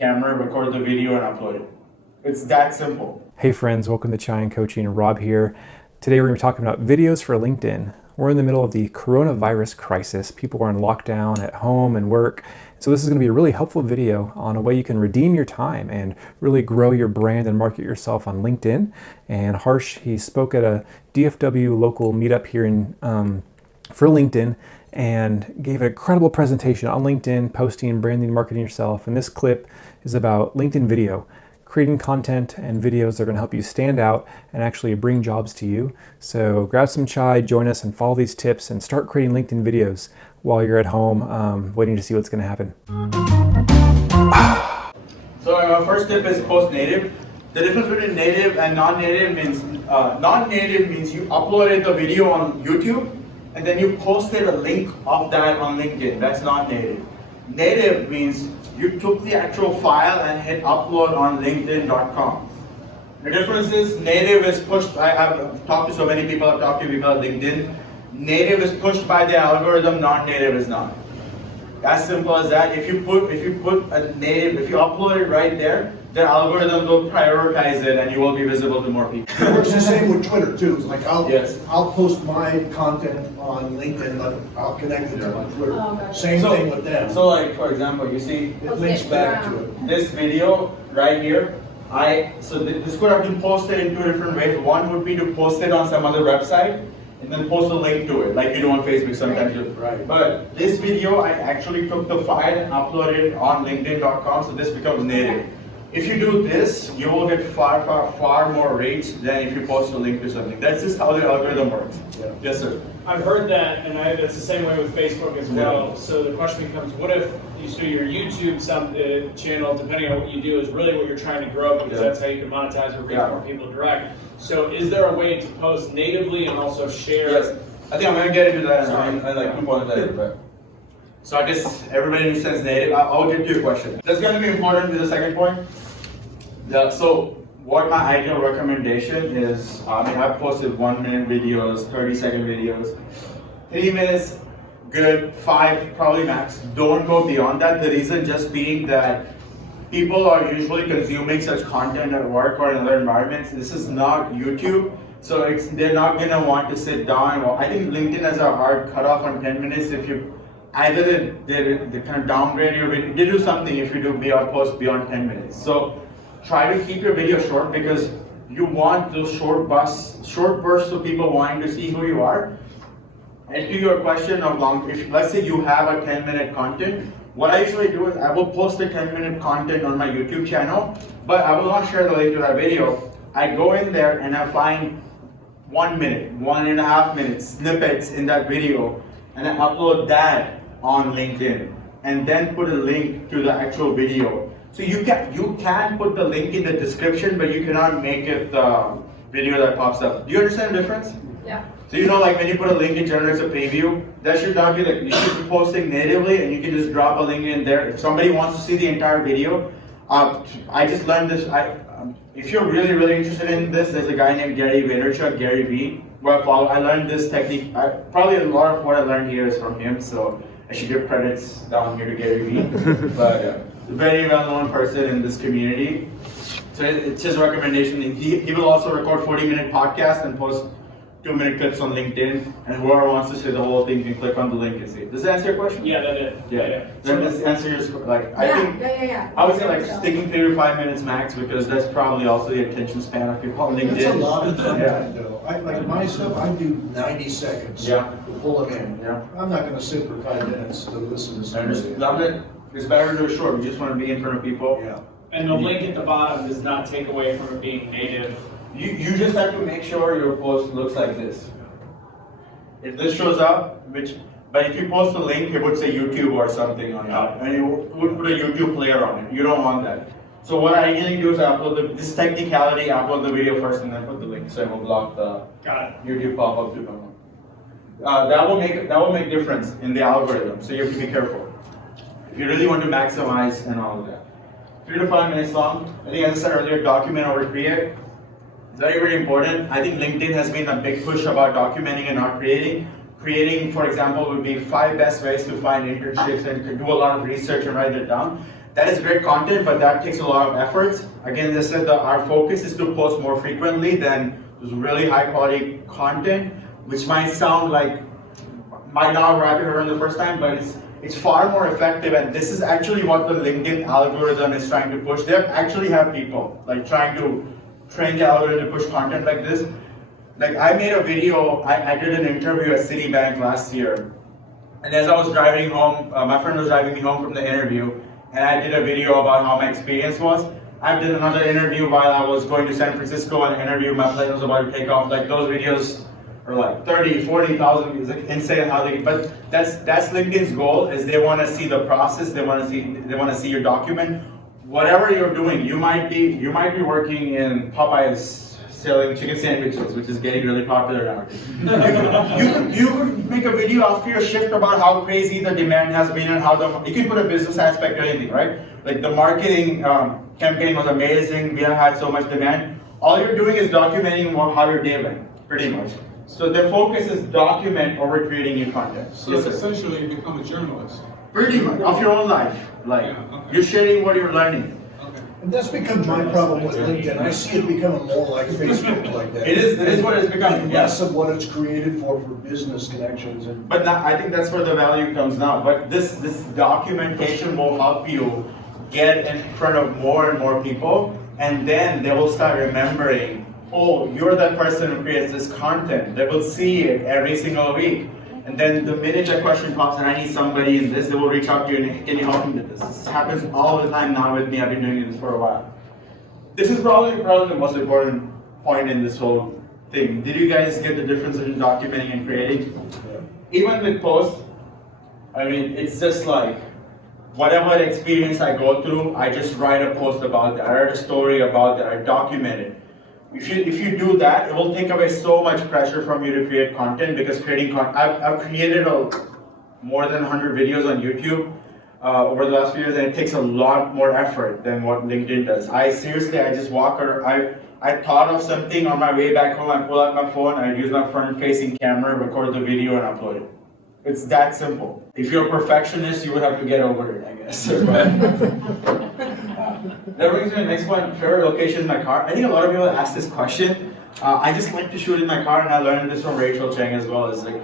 camera, record the video, and upload it. It's that simple. Hey friends, welcome to Chai and Coaching. Rob here. Today we're going to be talking about videos for LinkedIn. We're in the middle of the coronavirus crisis. People are in lockdown at home and work. So this is going to be a really helpful video on a way you can redeem your time and really grow your brand and market yourself on LinkedIn. And Harsh, he spoke at a DFW local meetup here in for LinkedIn and gave an incredible presentation on LinkedIn, posting, branding, marketing yourself. And this clip is about LinkedIn video, creating content and videos that are going to help you stand out and actually bring jobs to you. So grab some chai, join us, and follow these tips and start creating LinkedIn videos while you're at home waiting to see what's going to happen. So our first tip is post native. The difference between native and non-native means non-native means you uploaded the video on YouTube and then you posted a link of that on LinkedIn. That's non-native. Native means you took the actual file and hit upload on linkedin.com. The difference is native is pushed. I've talked to so many people, I've talked to people at LinkedIn. Native is pushed by the algorithm, non-native is not. As simple as that. If you put a native, if you upload it right there, the algorithm will prioritize it and you will be visible to more people. It works the same with Twitter too. It's like Yes. I'll post my content on LinkedIn, but I'll connect it to my Twitter. Oh, gotcha. Same thing with them. So like for example, you see It links back to it. this video right here. This could have been posted in two different ways. One would be to post it on some other website and then post a link to it, like you do on Facebook sometimes. Right. But this video, I actually took the file and uploaded it on linkedin.com, so this becomes native. If you do this, you will get far more reach than if you post a link to something. That's just how the algorithm works. Yeah. Yes, sir. I've heard that, and that's the same way with Facebook as well. So the question becomes, what if your YouTube channel, depending on what you do, is really what you're trying to grow, because that's how you can monetize or reach more people direct. So is there a way to post natively and also share? Yes. I think I'm going to get into that. I like 2 points later, but. So I guess everybody understands native. I'll get to your question. That's going to be important with the second point. So what my ideal recommendation is, I've posted 1-minute videos, 30-second videos, 3 minutes, good, 5 probably max. Don't go beyond that. The reason just being that people are usually consuming such content at work or in other environments. This is not YouTube, so they're not going to want to sit down. I think LinkedIn has a hard cutoff on 10 minutes. If you either they kind of downgrade your video, they do something if you do post beyond 10 minutes. So try to keep your video short because you want those short bursts of people wanting to see who you are. And to your question of if let's say you have a 10-minute content, what I usually do is I will post the 10-minute content on my YouTube channel, but I will not share the link to that video. I go in there and I find 1 minute, 1.5 minutes snippets in that video, and I upload that on LinkedIn, and then put a link to the actual video. So you can put the link in the description, but you cannot make it the video that pops up. Do you understand the difference? Yeah. So like when you put a link, it generates a preview. That should not be like, you should be posting natively and you can just drop a link in there. If somebody wants to see the entire video, I just learned this. If you're really, really interested in this, there's a guy named Gary Vaynerchuk, Gary V, who I follow. I learned this technique. Probably a lot of what I learned here is from him, so I should give credits down here to Gary V. But very well-known person in this community. So it's his recommendation. He will also record 40-minute podcasts and post 2-minute clips on LinkedIn, and whoever wants to see the whole thing can click on the link and see. Does that answer your question? Yeah, that did. Yeah. Then this answers Yeah. I would say sticking 3 to 5 minutes max, because that's probably also the attention span of people on LinkedIn. That's a lot of time Yeah. though. Like my stuff, I do 90 seconds. Yeah. To pull it in. Yeah. I'm not gonna sit for 5 minutes to listen to somebody. Love it. It's better to do it short. You just want to be in front of people. Yeah. And the link at the bottom does not take away from it being native. You just have to make sure your post looks like this. If this shows up, but if you post a link, it would say YouTube or something on top, and you would put a YouTube player on it. You don't want that. So what I usually do is I upload this technicality, I upload the video first and then put the link, so it will block the YouTube pop-up to come on. That will make difference in the algorithm, so you have to be careful. If you really want to maximize and all of that. 3 to 5 minutes long. I think as I said earlier, document over create. Very, very important. I think LinkedIn has been a big push about documenting and not creating. Creating, for example, would be 5 best ways to find internships and do a lot of research and write it down. that is great content, but that takes a lot of efforts. Again, as I said, our focus is to post more frequently than really high quality content, which might not wrap your head around the first time, but it's far more effective, and this is actually what the LinkedIn algorithm is trying to push. They actually have people like trying to train the algorithm to push content like this. Like I made a video, I did an interview at Citibank last year, and as I was driving home, my friend was driving me home from the interview, and I did a video about how my experience was. I did another interview while I was going to San Francisco, and an interview my plane was about to take off. Like those videos are like 30, 40,000 views, like insane how they. But that's LinkedIn's goal, is they want to see the process. They want to see your document. Whatever you're doing, you might be working in Popeyes selling chicken sandwiches, which is getting really popular now. You could make a video after your shift about how crazy the demand has been and how you can put a business aspect to anything, right? Like the marketing campaign was amazing. We have had so much demand. All you're doing is documenting how your day went, pretty much. So the focus is document over creating new content. So yes, essentially you become a journalist. Pretty much, of your own life. Like, you're sharing what you're learning. And that's become my problem with LinkedIn. I see it becoming more like Facebook like that. It is what it's becoming. Less of what it's created for business connections. But now, I think that's where the value comes now. But this documentation will help you get in front of more and more people, and then they will start remembering, oh, you're that person who creates this content. They will see it every single week. And then the minute that question pops and I need somebody in this, they will reach out to you and can you help me with this? This happens all the time now with me. I've been doing this for a while. This is probably the most important point in this whole thing. Did you guys get the difference in documenting and creating? Even with posts, I mean, it's just like, whatever experience I go through, I just write a post about that. I write a story about that. I document it. If you do that, it will take away so much pressure from you to create content, because creating content, I've created more than 100 videos on YouTube over the last few years, and it takes a lot more effort than what LinkedIn does. I just walk around, I thought of something on my way back home, I pull out my phone, I use my front-facing camera, record the video, and upload it. It's that simple. If you're a perfectionist, you would have to get over it, I guess. That brings me to the next one, favorite location in my car. I think a lot of people ask this question. I just like to shoot in my car, and I learned this from Rachel Cheng as well. It's like,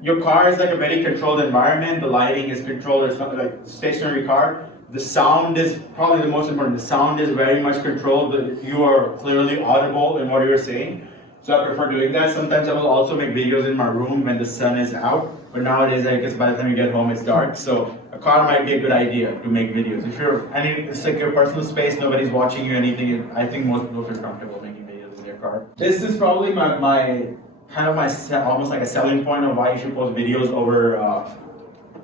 your car is like a very controlled environment. The lighting is controlled. It's not like a stationary car. The sound is probably the most important. The sound is very much controlled. You are clearly audible in what you're saying. So I prefer doing that. Sometimes I will also make videos in my room when the sun is out. But nowadays, I guess by the time you get home, it's dark. So a car might be a good idea to make videos. It's like your personal space, nobody's watching you, anything. I think most people feel comfortable making videos in their car. This is probably my almost like a selling point of why you should post videos over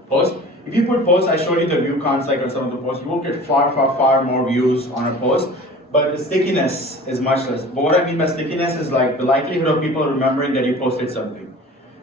posts. If you put posts, I showed you the view counts like on some of the posts. You will get far more views on a post. But the stickiness is much less. But what I mean by stickiness is like the likelihood of people remembering that you posted something.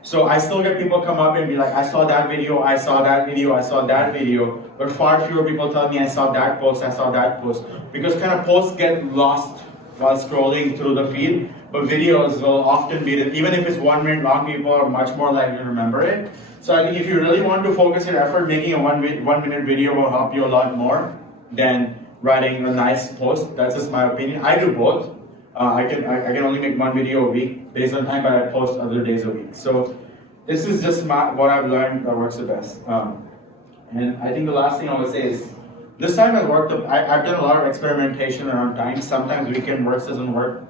So I still get people come up and be like, I saw that video, I saw that video, I saw that video, but far fewer people tell me I saw that post, I saw that post. Because kind of posts get lost while scrolling through the feed, but videos will often be, even if it's 1 minute long, people are much more likely to remember it. So I think if you really want to focus your effort, making a one minute video will help you a lot more than writing a nice post. That's just my opinion. I do both. I can only make 1 video a week based on time, but I post other days a week. So this is just what I've learned that works the best. And I think the last thing I would say is, this time I've done a lot of experimentation around time. Sometimes weekend works doesn't work.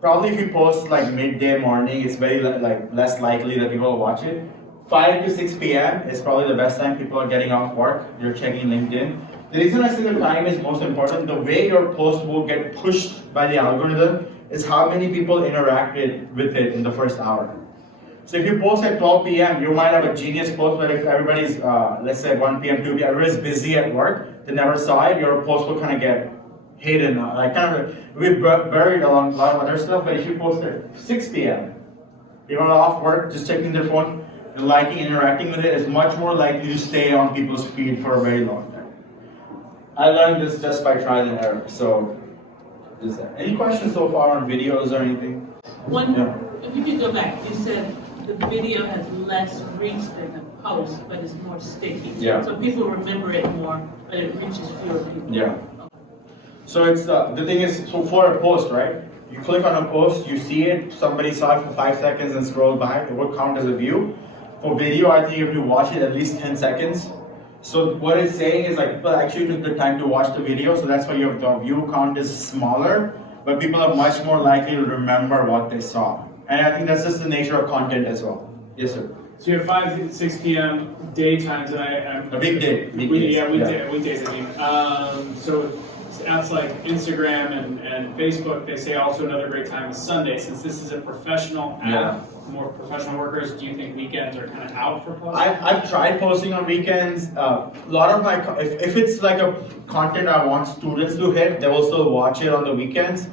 Probably if you post like midday morning, it's very less likely that people will watch it. 5 to 6 p.m. is probably the best time people are getting off work. They're checking LinkedIn. The reason I say the time is most important, the way your post will get pushed by the algorithm is how many people interacted with it in the first hour. So if you post at 12 p.m., you might have a genius post, but if everybody's, let's say 1 p.m., 2 p.m., everybody's busy at work, they never saw it, your post will kind of get hidden, we buried along a lot of other stuff. But if you post at 6 p.m., people are off work, just checking their phone, and liking, interacting with it, is much more likely to stay on people's feed for a very long time. I learned this just by trial and error. So, is there any questions so far on videos or anything? If you could go back, you said the video has less reach than the post, but it's more sticky. Yeah. So people remember it more, but it reaches fewer people. Yeah. So it's the thing is, so for a post, right? You click on a post, you see it, somebody saw it for 5 seconds and scroll by, it would count as a view. For video, I think you have to watch it at least 10 seconds. So what it's saying is like people actually took the time to watch the video, so that's why your the view count is smaller, but people are much more likely to remember what they saw. And I think that's just the nature of content as well. Yes, sir. So you have 5 6 p.m. daytimes, and A big day. Weekdays. I mean, so apps like Instagram and Facebook, they say also another great time is Sunday. Since this is a professional app, more professional workers, do you think weekends are kind of out for posting? I've tried posting on weekends. A lot of my, if it's like a content I want students to hit, they will still watch it on the weekends.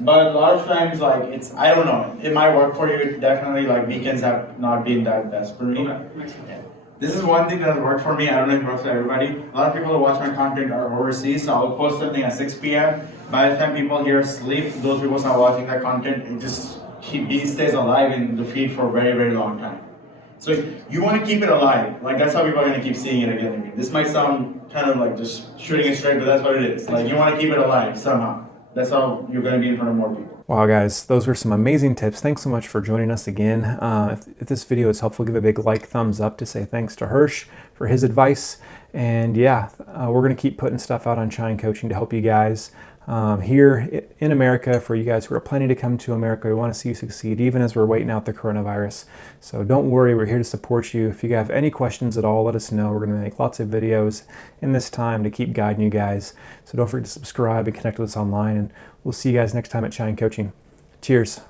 But a lot of times, like it's, I don't know, it might work for you. Definitely, like weekends have not been that best for me. Okay, makes sense. This is one thing that has worked for me. I don't know if it works for everybody. A lot of people who watch my content are overseas, so I'll post something at 6 p.m. By the time people here sleep, those people start watching that content, it stays alive in the feed for a very, very long time. So you want to keep it alive. Like that's how people are going to keep seeing it again and again. This might sound kind of like just shooting it straight, but that's what it is. Like you want to keep it alive somehow. That's how you're going to be in front of more people. Wow, guys, those were some amazing tips. Thanks so much for joining us again. If this video is helpful, give a big like, thumbs up to say thanks to Hirsch for his advice. And yeah, we're going to keep putting stuff out on Shine Coaching to help you guys here in America. For you guys who are planning to come to America, we want to see you succeed, even as we're waiting out the coronavirus. So don't worry, we're here to support you. If you have any questions at all, let us know. We're going to make lots of videos in this time to keep guiding you guys. So don't forget to subscribe and connect with us online, and we'll see you guys next time at Shine Coaching. Cheers.